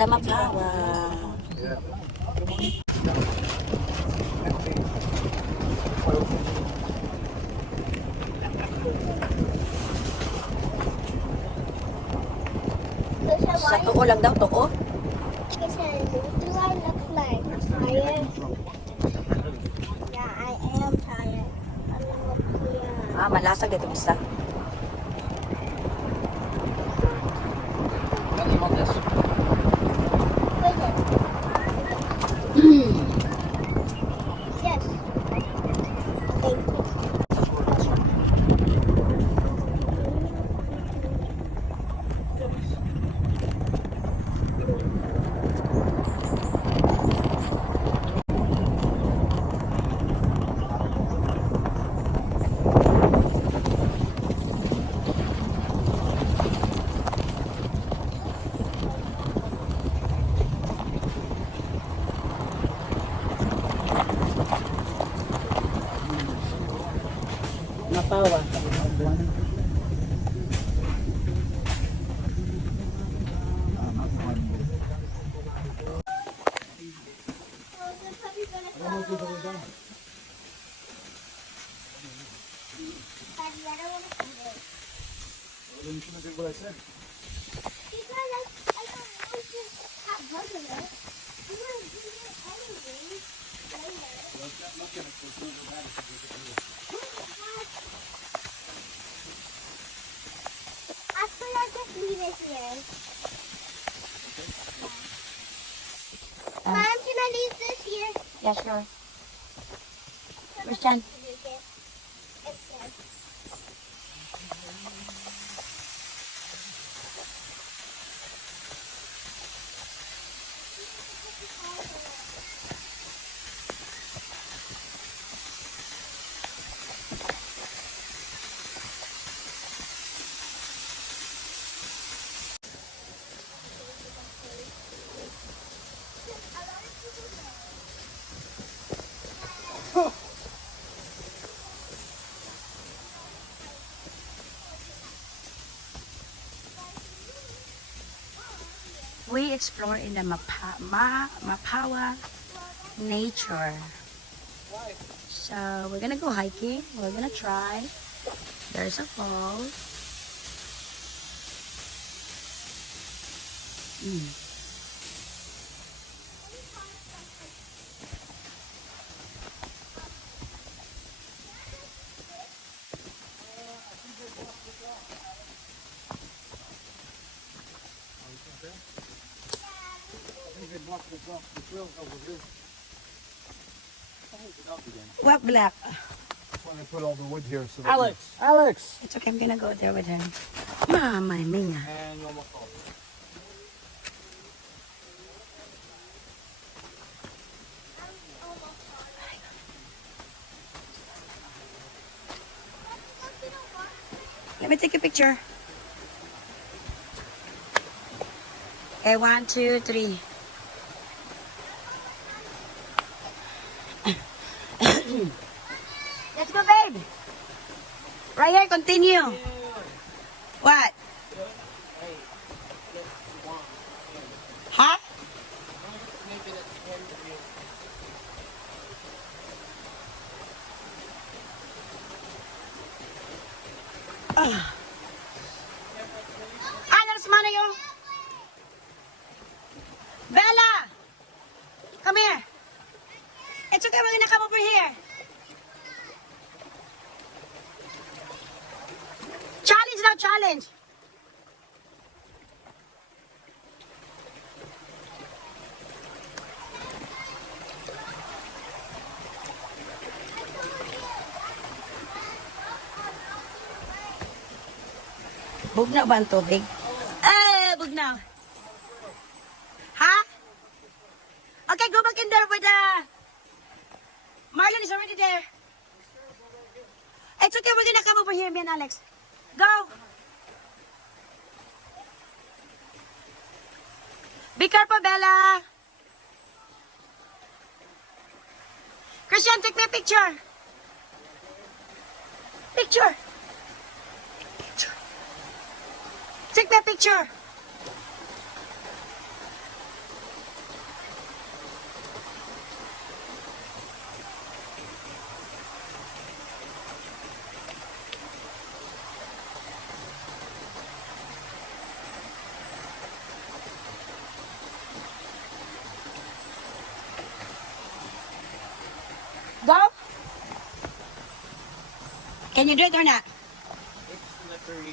The Mapawa. Sa tuo lang daw, tuo? Do I look like tired? Yeah, I am tired. I'm up here. Ah, malasag dito isa. Yes. Thank you. Mapawa. I feel like just leave it here. Mom, can I leave this here? Yeah, sure. Christian. It's there. We explore in the Mapawa Nature. So we're gonna go hiking. We're gonna try. There's a falls. What black? That's why they put all the wood here. So that Alex. Alex! It's okay, I'm gonna go there with him. Mama mia. And almost all. Let me take a picture. Okay, 1, 2, 3. Let's go, babe. Right here, continue. What? Huh? There's money, yo. Bella! Come here. It's okay, we're gonna come over here. Challenge now, challenge. Bugnaw ba ang tubig? Bugnaw. Ha? Okay, go back in there with Marlon is already there. It's okay, we're gonna come over here, me and Alex. Go. Be careful, Bella. Christian, take me a picture. Picture. Picture. Take me a picture. Can you do it or not? It's slippery.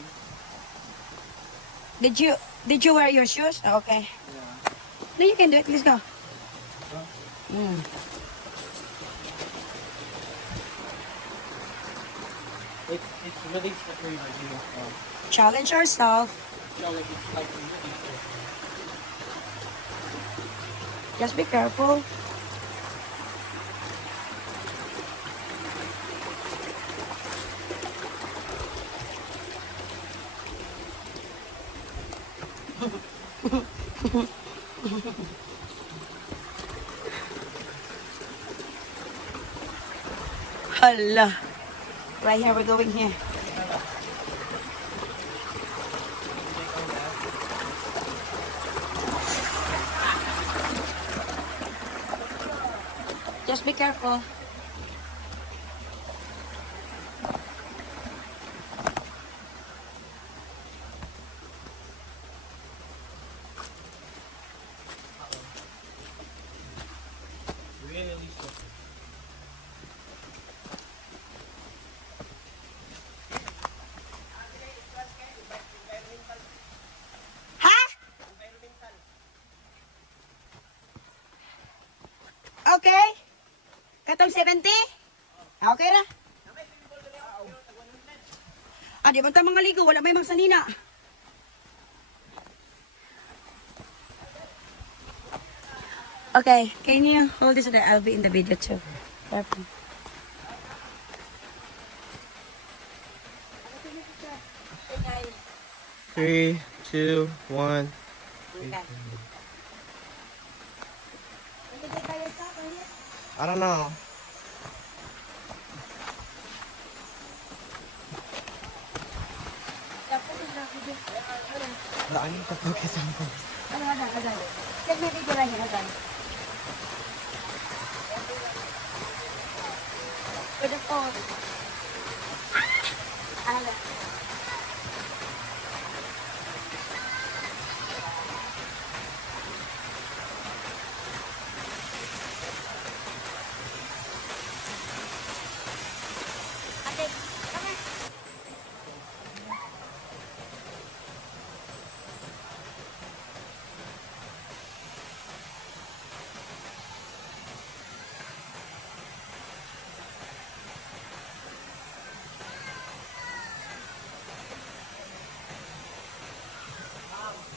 Did you wear your shoes? Okay. Yeah. No, you can do it. Let's go. Mm. It's really slippery right here. Challenge yourself. So like it's like really slippery. Just be careful. Hala. Right here, we're going here. Just be careful. Really slippery. Ha? Okay. Katong 70? Okay ra. Ah, di ba ta mga ligo? Wala may magsanina. Okay, can you hold this so that I'll be in the video too? Careful. Three, two, one. Okay. I don't know. Daan yung kapag mo. Take my video right here, okay? With the phone. Ah! Okay, come here.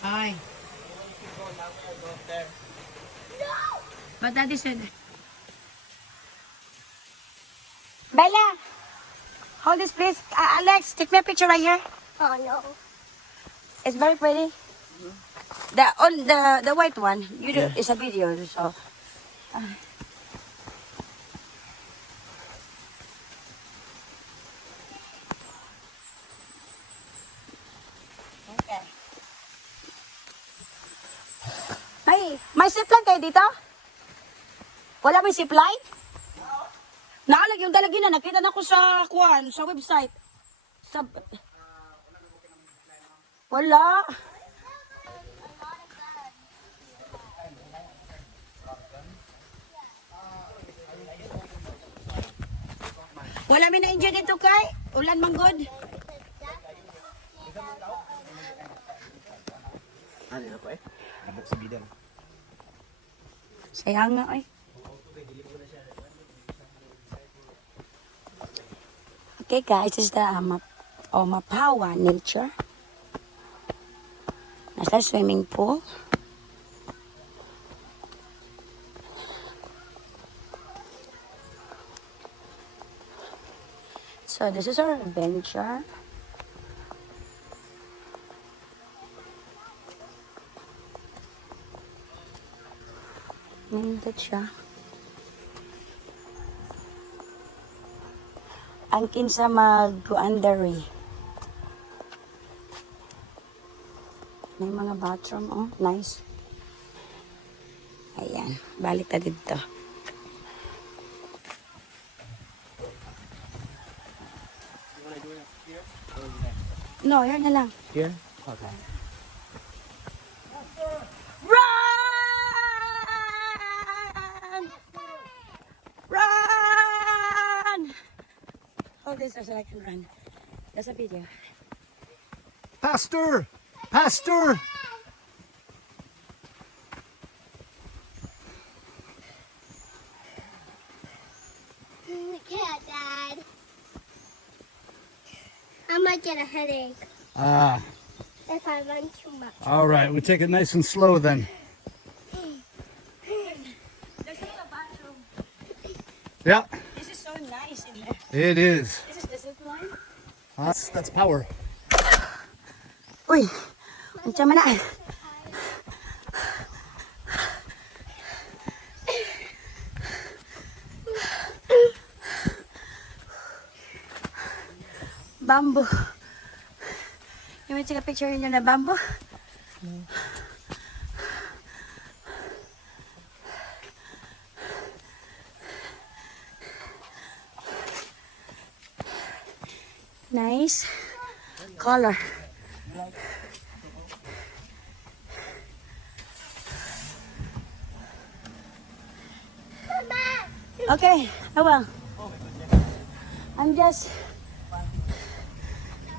Hi. But Daddy said... Bella! Hold this please. Alex, take me a picture right here. Oh no. It's very pretty. The white one. You do, it's a video, so... Okay. May zipline kayo dito? Wala may zipline? Naalag yung dalagi na. Nakita na ko sa kuwan, sa website. Sa... Wala. Wala may na-enjoy dito kay Ulan Manggod. Ano na po eh? Abok sa bidan. Sayang nga ay. Okay guys, this is the MAPAWA Nature. Nasa swimming pool. So this is our adventure. Nindot siya. Ang kinsa mag-undery. May mga bathroom, oh. Nice. Ayan. Balik na dito. No, here na lang. Here? Okay. Run! Run! hold this so I can run. That's a video. Pastor! Pastor! Yeah, Dad. I might get a headache Ah, if I run too much. all right. We take it nice and slow then. There's a bathroom. Yeah, This is so nice in there. it is. This is the zip line. That's power. Uy, ang tiyama na. Bamboo. You want to take a picture in the bamboo? Nice color. Okay, I will. I'm just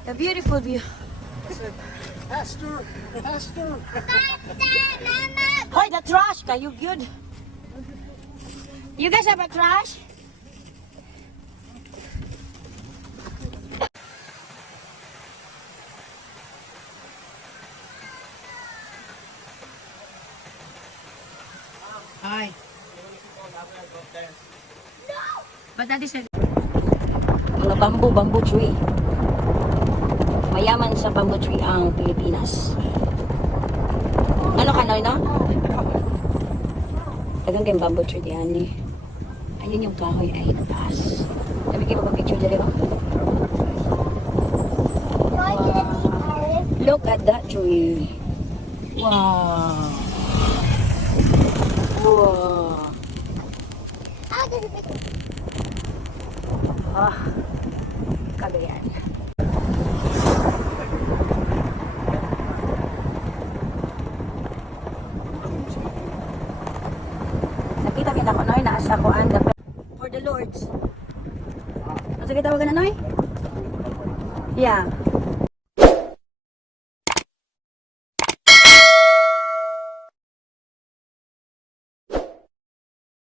a beautiful view. Pastor! Pastor! Hoy, the trash! Are you good? You guys have a trash? Hi. But that is a... Mga bamboo tree. Mayaman sa bamboo tree ang Pilipinas. Ano ka, Noy, no? Tagang kayong bamboo tree diyan eh. Ayun yung kahoy ay taas. Sabi kayo picture dali ba? Look at that tree. Wow. Wow. Ah, Cagayan. Nakita kita ko, Noy, naasa ko ang for the Lords. Ano sa kita wag na, Noy? Yeah.